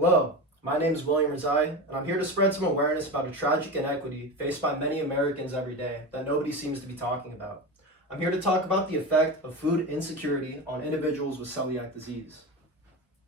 Hello, my name is William Rezai, and I'm here to spread some awareness about a tragic inequity faced by many Americans every day that nobody seems to be talking about. I'm here to talk about the effect of food insecurity on individuals with celiac disease.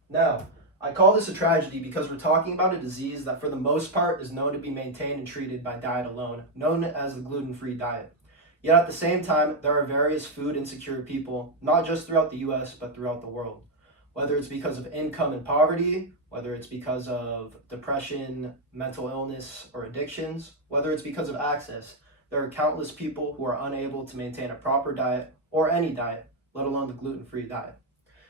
Now, I call this a tragedy because we're talking about a disease that for the most part is known to be maintained and treated by diet alone, known as the gluten-free diet. Yet at the same time, there are various food insecure people, not just throughout the US, but throughout the world. Whether it's because of income and poverty, whether it's because of depression, mental illness, or addictions, whether it's because of access, there are countless people who are unable to maintain a proper diet or any diet, let alone the gluten-free diet.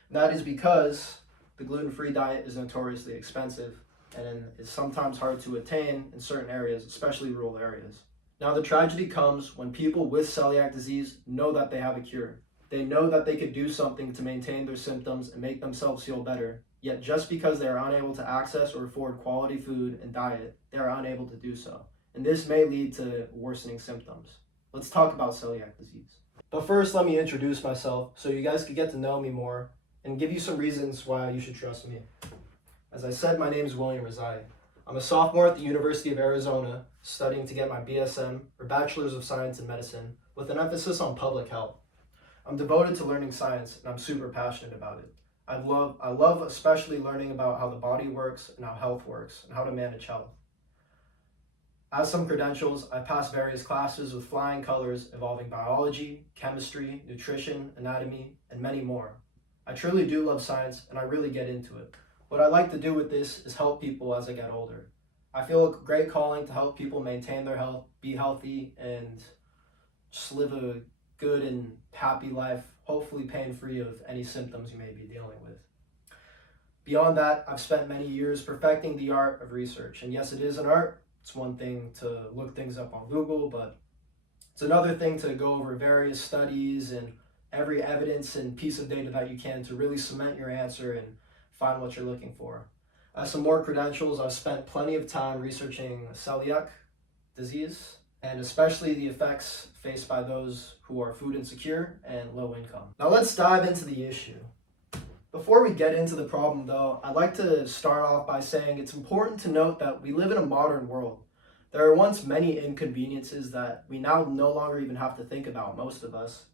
That is because the gluten-free diet is notoriously expensive and is sometimes hard to attain in certain areas, especially rural areas. Now, the tragedy comes when people with celiac disease know that they have a cure. They know that they could do something to maintain their symptoms and make themselves feel better, yet just because they are unable to access or afford quality food and diet, they are unable to do so. And this may lead to worsening symptoms. Let's talk about celiac disease. But first, let me introduce myself so you guys can get to know me more and give you some reasons why you should trust me. As I said, my name is William Rezai. I'm a sophomore at the University of Arizona, studying to get my BSM, or Bachelor's of Science in Medicine, with an emphasis on public health. I'm devoted to learning science, and I'm super passionate about it. I love especially learning about how the body works and how health works and how to manage health. As some credentials, I passed various classes with flying colors involving biology, chemistry, nutrition, anatomy, and many more. I truly do love science, and I really get into it. What I like to do with this is help people as I get older. I feel a great calling to help people maintain their health, be healthy, and just live a good and happy life, hopefully pain-free of any symptoms you may be dealing with. Beyond that, I've spent many years perfecting the art of research. And yes, it is an art. It's one thing to look things up on Google, but it's another thing to go over various studies and every evidence and piece of data that you can to really cement your answer and find what you're looking for. As some more credentials, I've spent plenty of time researching celiac disease, and especially the effects faced by those who are food insecure and low income. Now let's dive into the issue. Before we get into the problem though, I'd like to start off by saying it's important to note that we live in a modern world. There are once many inconveniences that we now no longer even have to think about, most of us.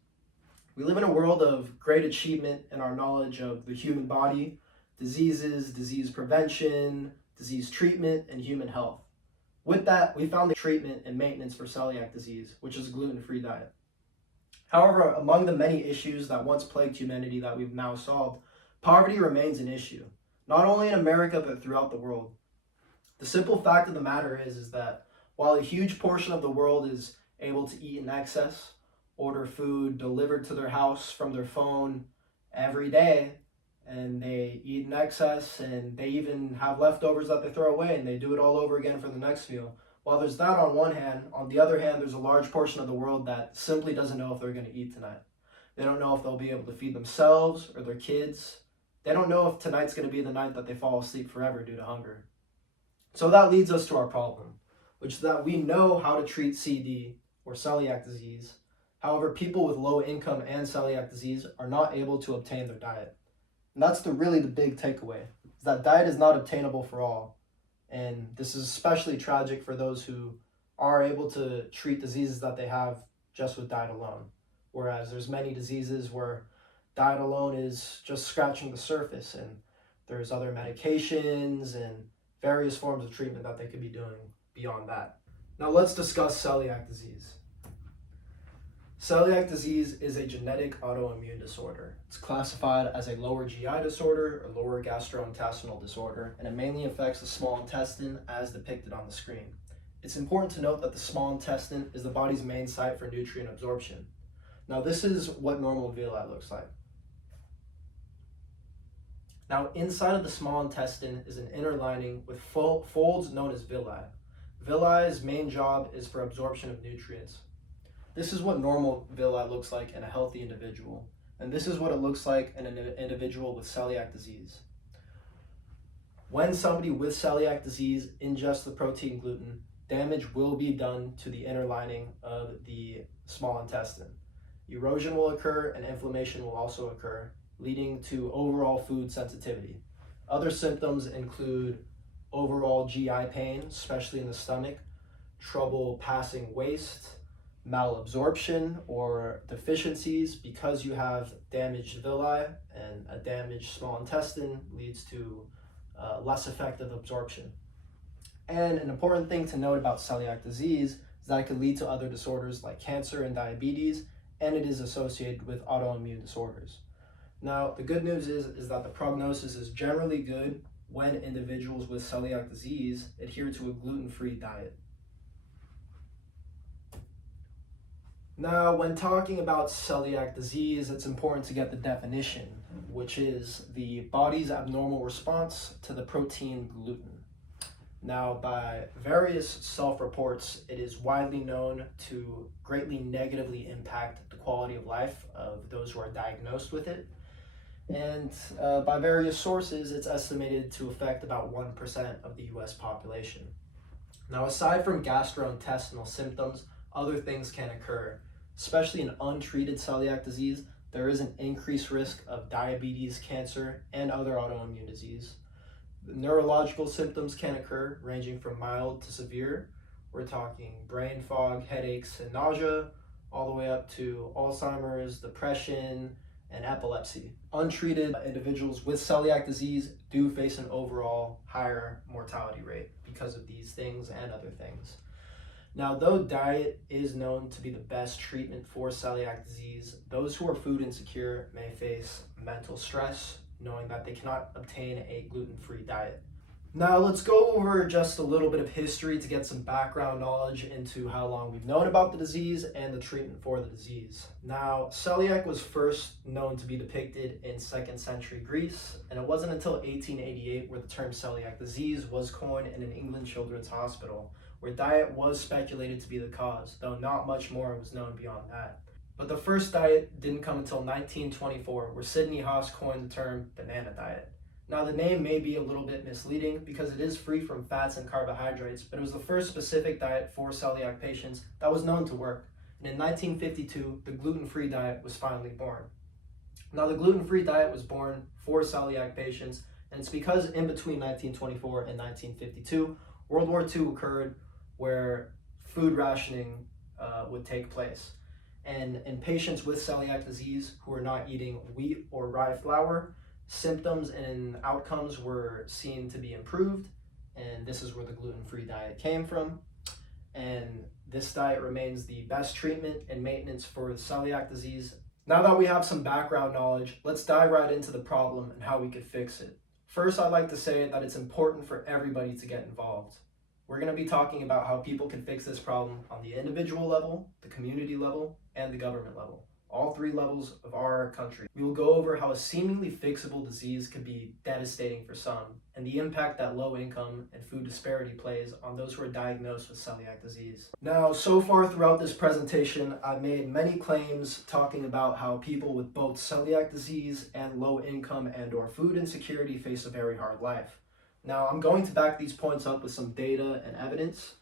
We live in a world of great achievement in our knowledge of the human body, diseases, disease prevention, disease treatment, and human health. With that, we found the treatment and maintenance for celiac disease, which is a gluten-free diet. However, among the many issues that once plagued humanity that we've now solved, poverty remains an issue, not only in America, but throughout the world. The simple fact of the matter is that while a huge portion of the world is able to eat in excess, order food delivered to their house from their phone every day, and they eat in excess, and they even have leftovers that they throw away, and they do it all over again for the next meal. While there's that on one hand, on the other hand, there's a large portion of the world that simply doesn't know if they're going to eat tonight. They don't know if they'll be able to feed themselves or their kids. They don't know if tonight's going to be the night that they fall asleep forever due to hunger. So that leads us to our problem, which is that we know how to treat CD, or celiac disease. However, people with low income and celiac disease are not able to obtain their diet. And that's really the big takeaway, is that diet is not obtainable for all. And this is especially tragic for those who are able to treat diseases that they have just with diet alone. Whereas there's many diseases where diet alone is just scratching the surface, and there's other medications and various forms of treatment that they could be doing beyond that. Now let's discuss celiac disease. Celiac disease is a genetic autoimmune disorder. It's classified as a lower GI disorder or lower gastrointestinal disorder, and it mainly affects the small intestine as depicted on the screen. It's important to note that the small intestine is the body's main site for nutrient absorption. Now this is what normal villi looks like. Now inside of the small intestine is an inner lining with folds known as villi. Villi's main job is for absorption of nutrients. This is what normal villi looks like in a healthy individual, and this is what it looks like in an individual with celiac disease. When somebody with celiac disease ingests the protein gluten, damage will be done to the inner lining of the small intestine. Erosion will occur and inflammation will also occur, leading to overall food sensitivity. Other symptoms include overall GI pain, especially in the stomach, trouble passing waste, malabsorption or deficiencies because you have damaged villi, and a damaged small intestine leads to less effective absorption. And an important thing to note about celiac disease is that it could lead to other disorders like cancer and diabetes, and it is associated with autoimmune disorders. Now, the good news is that the prognosis is generally good when individuals with celiac disease adhere to a gluten-free diet. Now, when talking about celiac disease, it's important to get the definition, which is the body's abnormal response to the protein gluten. Now, by various self-reports, it is widely known to greatly negatively impact the quality of life of those who are diagnosed with it. And by various sources, it's estimated to affect about 1% of the US population. Now, aside from gastrointestinal symptoms, other things can occur. Especially in untreated celiac disease, there is an increased risk of diabetes, cancer, and other autoimmune disease. Neurological symptoms can occur, ranging from mild to severe. We're talking brain fog, headaches, and nausea, all the way up to Alzheimer's, depression, and epilepsy. Untreated individuals with celiac disease do face an overall higher mortality rate because of these things and other things. Now, though diet is known to be the best treatment for celiac disease, those who are food insecure may face mental stress, knowing that they cannot obtain a gluten-free diet. Now, let's go over just a little bit of history to get some background knowledge into how long we've known about the disease and the treatment for the disease. Now, celiac was first known to be depicted in 2nd century Greece, and it wasn't until 1888 where the term celiac disease was coined in an England children's hospital, where diet was speculated to be the cause, though not much more was known beyond that. But the first diet didn't come until 1924, where Sidney Haas coined the term banana diet. Now, the name may be a little bit misleading because it is free from fats and carbohydrates, but it was the first specific diet for celiac patients that was known to work. And in 1952, the gluten-free diet was finally born. Now, the gluten-free diet was born for celiac patients, and it's because in between 1924 and 1952, World War II occurred, where food rationing would take place. And in patients with celiac disease who are not eating wheat or rye flour, symptoms and outcomes were seen to be improved, and this is where the gluten-free diet came from. And this diet remains the best treatment and maintenance for celiac disease. Now that we have some background knowledge, let's dive right into the problem and how we could fix it. First, I'd like to say that it's important for everybody to get involved. We're going to be talking about how people can fix this problem on the individual level, the community level, and the government level. All three levels of our country. We will go over how a seemingly fixable disease could be devastating for some, and the impact that low income and food disparity plays on those who are diagnosed with celiac disease. Now, so far throughout this presentation, I've made many claims talking about how people with both celiac disease and low income and or food insecurity face a very hard life. Now, I'm going to back these points up with some data and evidence.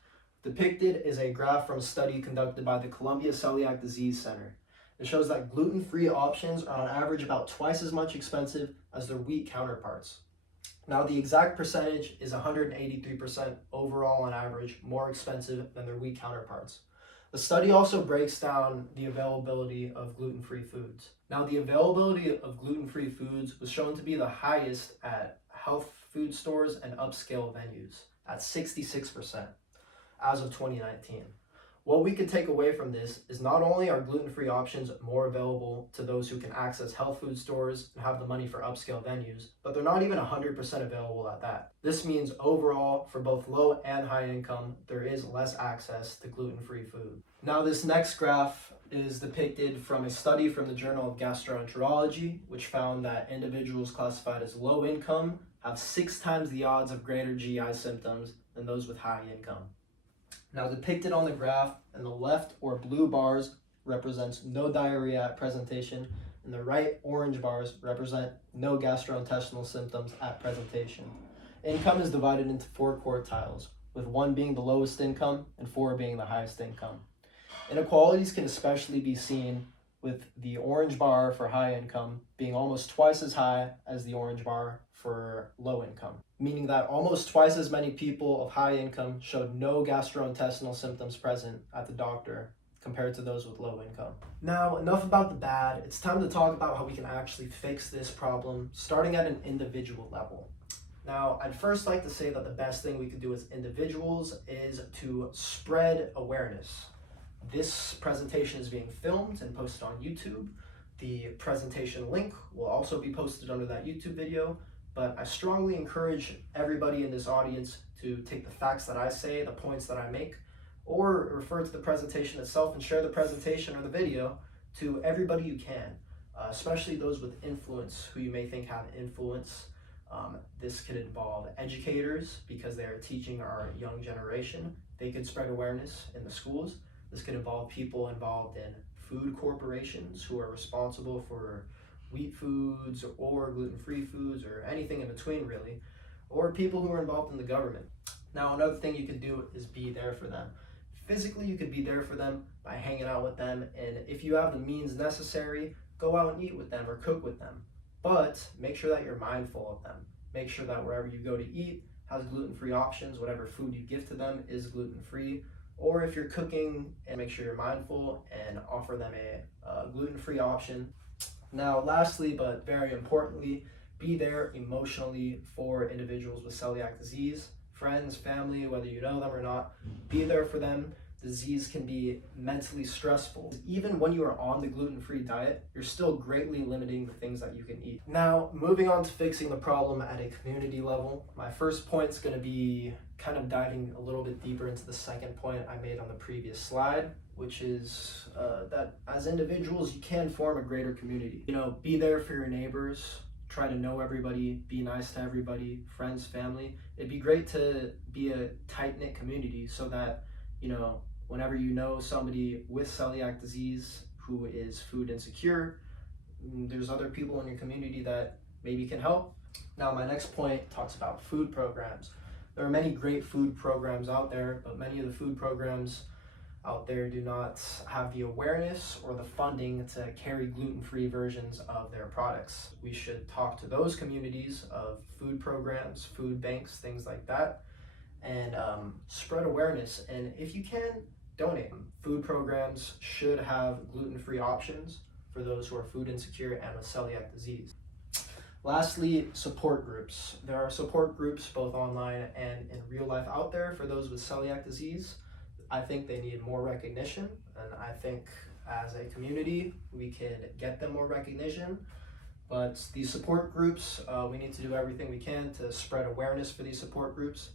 Depicted is a graph from a study conducted by the Columbia Celiac Disease Center. It shows that gluten-free options are on average about twice as much expensive as their wheat counterparts. Now, the exact percentage is 183% overall on average more expensive than their wheat counterparts. The study also breaks down the availability of gluten-free foods. Now, the availability of gluten-free foods was shown to be the highest at health food stores and upscale venues at 66% as of 2019. What we could take away from this is not only are gluten-free options more available to those who can access health food stores and have the money for upscale venues, but they're not even 100% available at that. This means overall, for both low and high income, there is less access to gluten-free food. Now, this next graph is depicted from a study from the Journal of Gastroenterology, which found that individuals classified as low income have 6 times the odds of greater GI symptoms than those with high income. Now, depicted on the graph in the left or blue bars represents no diarrhea at presentation, and the right orange bars represent no gastrointestinal symptoms at presentation. Income is divided into 4 quartiles, with 1 being the lowest income and 4 being the highest income. Inequalities can especially be seen with the orange bar for high income being almost twice as high as the orange bar for low income, meaning that almost twice as many people of high income showed no gastrointestinal symptoms present at the doctor compared to those with low income. Now, enough about the bad. It's time to talk about how we can actually fix this problem, starting at an individual level. Now, I'd first like to say that the best thing we could do as individuals is to spread awareness. This presentation is being filmed and posted on YouTube. The presentation link will also be posted under that YouTube video, but I strongly encourage everybody in this audience to take the facts that I say, the points that I make, or refer to the presentation itself and share the presentation or the video to everybody you can, especially those with influence who you may think have influence. This could involve educators because they are teaching our young generation. They could spread awareness in the schools. This could involve people involved in food corporations who are responsible for wheat foods or gluten-free foods or anything in between really, or people who are involved in the government. Now, another thing you could do is be there for them. Physically, you could be there for them by hanging out with them, and if you have the means necessary, go out and eat with them or cook with them. But make sure that you're mindful of them. Make sure that wherever you go to eat has gluten-free options. Whatever food you give to them is gluten-free. Or if you're cooking, and make sure you're mindful and offer them a gluten-free option. Now, lastly, but very importantly, be there emotionally for individuals with celiac disease. Friends, family, whether you know them or not, be there for them. Disease can be mentally stressful. Even when you are on the gluten-free diet, you're still greatly limiting the things that you can eat. Now, moving on to fixing the problem at a community level, my first point is going to be kind of diving a little bit deeper into the second point I made on the previous slide, which is that as individuals, you can form a greater community. Be there for your neighbors. Try to know everybody, be nice to everybody, friends, family. It'd be great to be a tight-knit community so that, whenever you know somebody with celiac disease who is food insecure, there's other people in your community that maybe can help. Now, my next point talks about food programs. There are many great food programs out there, but many of the food programs out there do not have the awareness or the funding to carry gluten-free versions of their products. We should talk to those communities of food programs, food banks, things like that, and spread awareness. And if you can, donate. Food programs should have gluten-free options for those who are food insecure and with celiac disease. Lastly, support groups. There are support groups both online and in real life out there for those with celiac disease. I think they need more recognition, and I think as a community we can get them more recognition. But these support groups, we need to do everything we can to spread awareness for these support groups.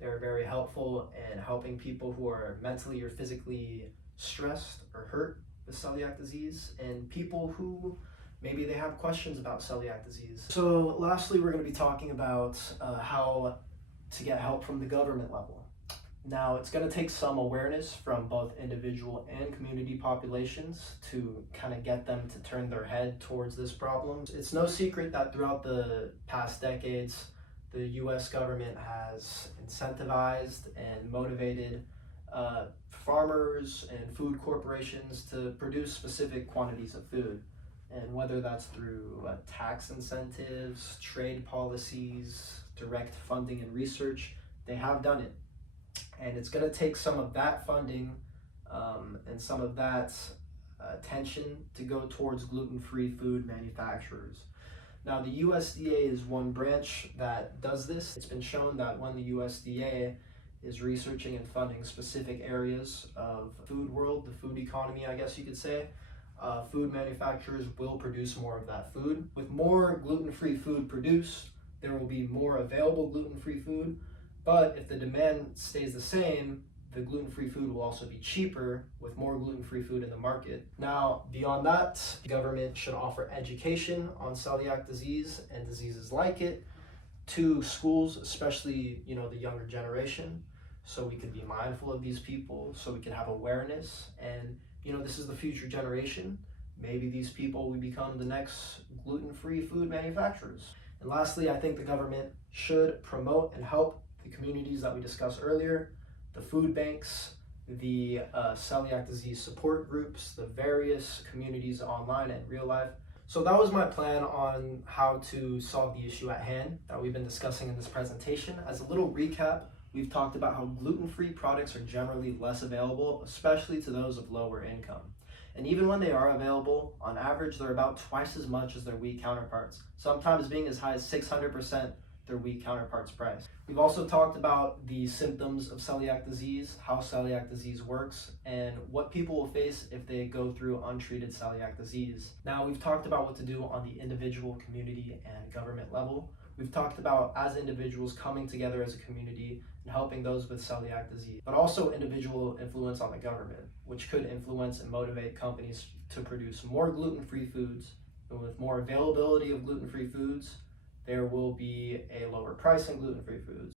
They're very helpful in helping people who are mentally or physically stressed or hurt with celiac disease, and people who maybe they have questions about celiac disease. So lastly, we're going to be talking about how to get help from the government level. Now, it's going to take some awareness from both individual and community populations to kind of get them to turn their head towards this problem. It's no secret that throughout the past decades, the US government has incentivized and motivated farmers and food corporations to produce specific quantities of food. And whether that's through tax incentives, trade policies, direct funding and research, they have done it. And it's going to take some of that funding and some of that attention to go towards gluten-free food manufacturers. Now, the USDA is one branch that does this. It's been shown that when the USDA is researching and funding specific areas of the food world, the food economy, I guess you could say, food manufacturers will produce more of that food. With more gluten-free food produced, there will be more available gluten-free food. But if the demand stays the same, the gluten-free food will also be cheaper with more gluten-free food in the market. Now, beyond that, the government should offer education on celiac disease and diseases like it to schools, especially, the younger generation, so we could be mindful of these people, so we can have awareness. And, this is the future generation. Maybe these people will become the next gluten-free food manufacturers. And lastly, I think the government should promote and help the communities that we discussed earlier, the food banks, the celiac disease support groups, the various communities online and real life, So that was my plan on how to solve the issue at hand that we've been discussing in this presentation. As a little recap, we've talked about how gluten-free products are generally less available, especially to those of lower income. And even when they are available, on average, they're about twice as much as their wheat counterparts, sometimes being as high as 600% their wheat counterparts' price. We've also talked about the symptoms of celiac disease, how celiac disease works, and what people will face if they go through untreated celiac disease. Now, we've talked about what to do on the individual, community, and government level. We've talked about, as individuals, coming together as a community and helping those with celiac disease, but also individual influence on the government, which could influence and motivate companies to produce more gluten-free foods. And with more availability of gluten-free foods, there will be a lower price in gluten-free foods.